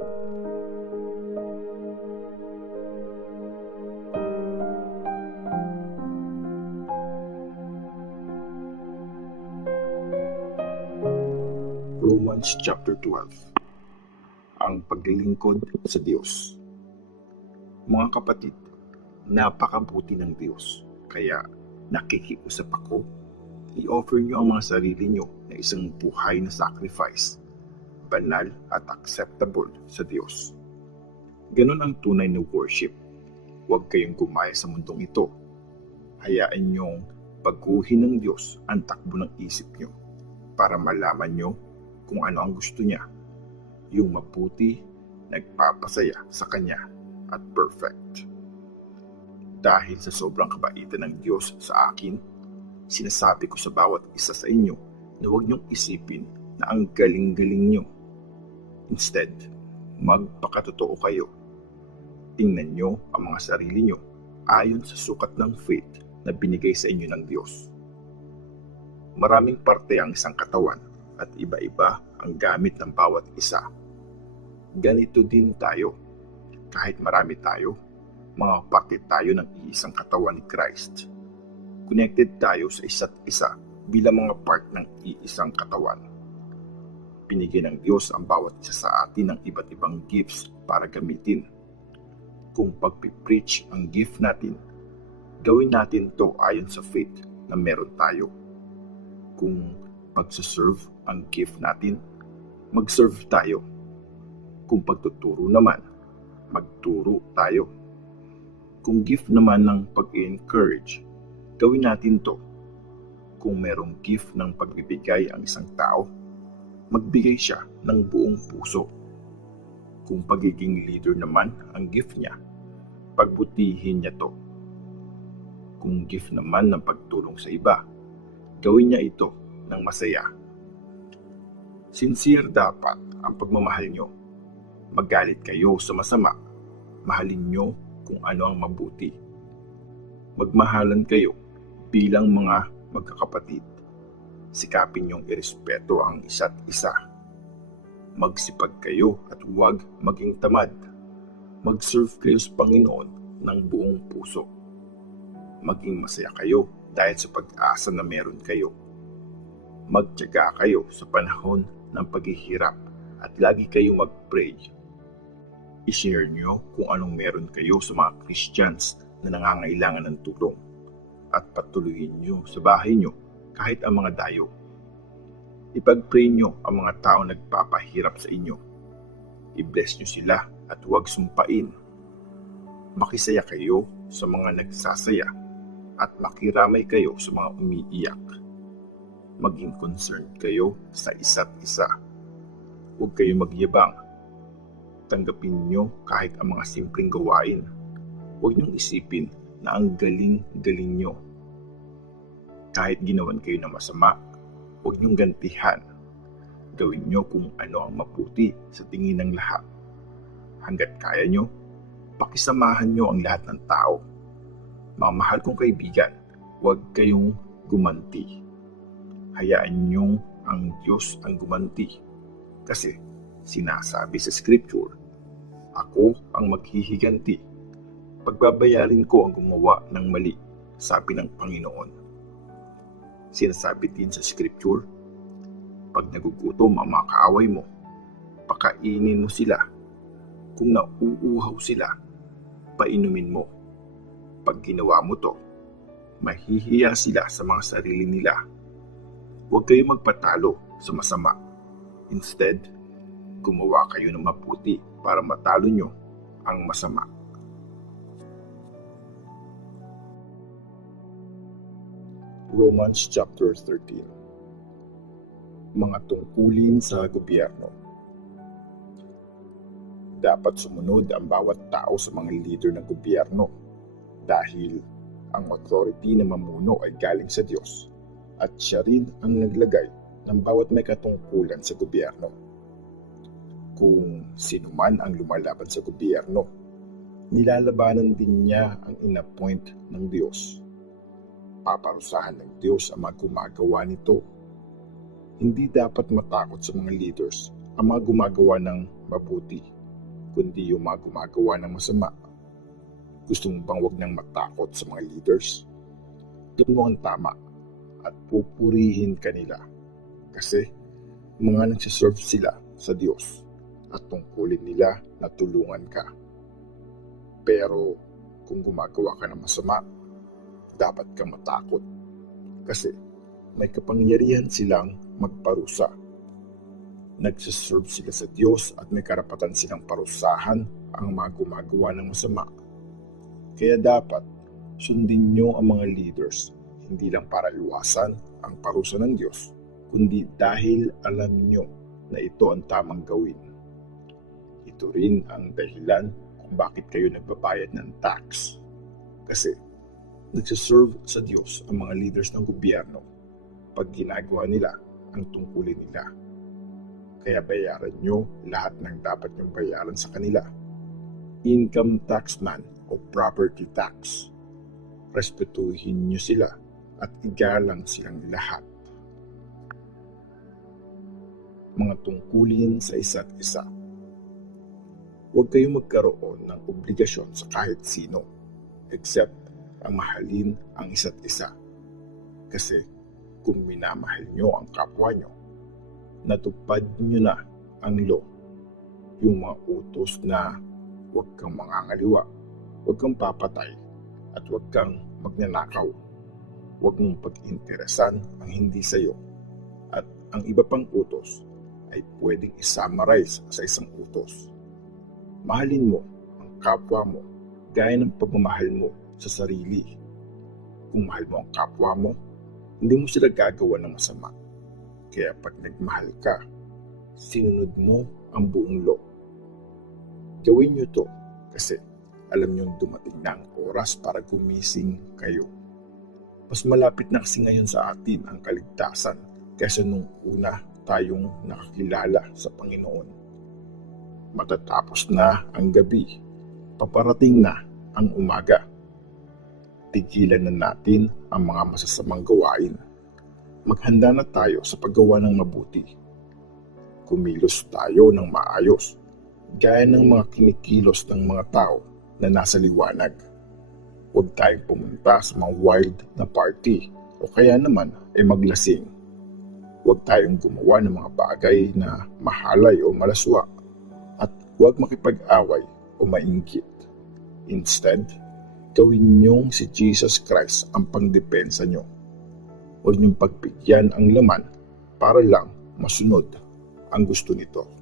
Romans chapter 12. Ang paglilingkod sa Diyos. Mga kapatid, napakabuti ng Diyos, kaya nakikiusap ako, i-offer niyo ang mga sarili niyo na isang buhay na sacrifice, banal at acceptable sa Diyos. Ganon ang tunay na worship. Huwag kayong gumaya sa mundong ito. Hayaan niyong baguhin ng Diyos ang takbo ng isip niyo para malaman niyo kung ano ang gusto niya, yung mabuti, nagpapasaya sa Kanya at perfect. Dahil sa sobrang kabaitan ng Diyos sa akin, sinasabi ko sa bawat isa sa inyo na huwag niyong isipin na ang galing-galing niyo. Instead, magpakatotoo kayo. Tingnan niyo ang mga sarili niyo ayon sa sukat ng faith na binigay sa inyo ng Diyos. Maraming parte ang isang katawan at iba-iba ang gamit ng bawat isa. Ganito din tayo. Kahit marami tayo, mga parte tayo ng iisang katawan ni Christ. Connected tayo sa isa't isa bilang mga part ng iisang katawan. Binigyan ng Diyos ang bawat isa sa atin ng iba't ibang gifts para gamitin. Kung pagpipreach ang gift natin, gawin natin to ayon sa faith na meron tayo. Kung pagsaserve ang gift natin, mag-serve tayo. Kung pagtuturo naman, magturo tayo. Kung gift naman ng pag-encourage, gawin natin to. Kung merong gift ng pagbibigay ang isang tao, magbigay siya ng buong puso. Kung pagiging leader naman ang gift niya, pagbutihin niya to. Kung gift naman ng pagtulong sa iba, gawin niya ito ng masaya. Sincere dapat ang pagmamahal nyo. Magalit kayo sa masama. Mahalin nyo kung ano ang mabuti. Magmahalan kayo bilang mga magkakapatid. Sikapin nyong irespeto ang isa't isa. Magsipag kayo at huwag maging tamad. Mag-serve kayo sa Panginoon ng buong puso. Maging masaya kayo dahil sa pag-asa na meron kayo. Magtiyaga kayo sa panahon ng paghihirap at lagi kayong mag-pray. I-share nyo kung anong meron kayo sa mga Christians na nangangailangan ng tulong at patuloyin nyo sa bahay nyo kahit ang mga dayo. Ipag-pray nyo ang mga tao nagpapahirap sa inyo. I-bless nyo sila at huwag sumpain. Makisaya kayo sa mga nagsasaya at makiramay kayo sa mga umiiyak. Maging concerned kayo sa isa't isa. Huwag kayong magyabang. Tanggapin nyo kahit ang mga simpleng gawain. Huwag nyong isipin na ang galing-galing nyo. Kahit ginawan kayo ng masama, huwag nyong gantihan. Gawin nyo kung ano ang mabuti sa tingin ng lahat. Hanggat kaya nyo, pakisamahan nyo ang lahat ng tao. Mga mahal kong kaibigan, huwag kayong gumanti. Hayaan niyong ang Diyos ang gumanti. Kasi sinasabi sa Scripture, ako ang maghihiganti. Pagbabayarin ko ang gumawa ng mali, sabi ng Panginoon. Sinasabi din sa Scripture, pag nagugutom ang mga kaaway mo, pakainin mo sila. Kung nauuhaw sila, painumin mo. Pag ginawa mo to, mahihiya sila sa mga sarili nila. Huwag kayong magpatalo sa masama. Instead, gumawa kayo ng mabuti para matalo nyo ang masama. Romans chapter 13. Mga tungkulin sa gobyerno. Dapat sumunod ang bawat tao sa mga leader ng gobyerno dahil ang authority na mamuno ay galing sa Diyos. At siya rin ang naglagay ng bawat may katungkulan sa gobyerno. Kung sino man ang lumalaban sa gobyerno, nilalabanan din niya ang inappoint ng Diyos. Paparusahan ng Diyos ang mga gumagawa nito. Hindi dapat matakot sa mga leaders ang mga gumagawa ng mabuti kundi yung mga gumagawa ng masama. Gusto mo bang wag nang matakot sa mga leaders? Doon mo ang tama at pupurihin kanila kasi mga nagsiserve sila sa Diyos at tungkulin nila na tulungan ka. Pero kung gumagawa ka ng masama, dapat kang matakot kasi may kapangyarihan silang magparusa. Nagsiserve sila sa Diyos at may karapatan silang parusahan ang mga gumagawa ng masama. Kaya dapat sundin nyo ang mga leaders, hindi lang para iwasan ang parusa ng Diyos, kundi dahil alam nyo na ito ang tamang gawin. Ito rin ang dahilan kung bakit kayo nagbabayad ng tax. Kasi nagsiserve sa Diyos ang mga leaders ng gobyerno pag ginagawa nila ang tungkulin nila. Kaya bayaran nyo lahat ng dapat nyong bayaran sa kanila. Income tax man o property tax. Respetuhin nyo sila at igalang silang lahat. Mga tungkulin sa isa't isa. Huwag kayong magkaroon ng obligasyon sa kahit sino except ang mahalin ang isa't isa. Kasi kung minamahal nyo ang kapwa nyo, natupad nyo na ang law, yung mga utos na huwag kang mangangaliwa, huwag kang papatay, at huwag kang magnanakaw. Huwag mong pag-interesan ang hindi sayo. At ang iba pang utos ay pwedeng isummarize sa isang utos. Mahalin mo ang kapwa mo gaya ng pagmamahal mo sa sarili. Kung mahal mo ang kapwa mo, hindi mo sila gagawa ng masama. Kaya pag nagmahal ka, sinunod mo ang buong law. Gawin nyo to kasi alam nyo dumating na ang oras para gumising kayo. Mas malapit na kasi ngayon sa atin ang kaligtasan kaysa nung una tayong nakakilala sa Panginoon. Matatapos na ang gabi, paparating na ang umaga. Tigilan na natin ang mga masasamang gawain. Maghanda na tayo sa paggawa ng mabuti. Kumilos tayo ng maayos, gaya ng mga kinikilos ng mga tao na nasa liwanag. Huwag tayong pumunta sa mga wild na party o kaya naman ay maglasing. Huwag tayong gumawa ng mga bagay na mahalay o malaswa at huwag makipag-away o mainggit. Instead, gawin niyong si Jesus Christ ang pangdepensa niyo. Huwag niyong pagbigyan ang laman para lang masunod ang gusto nito.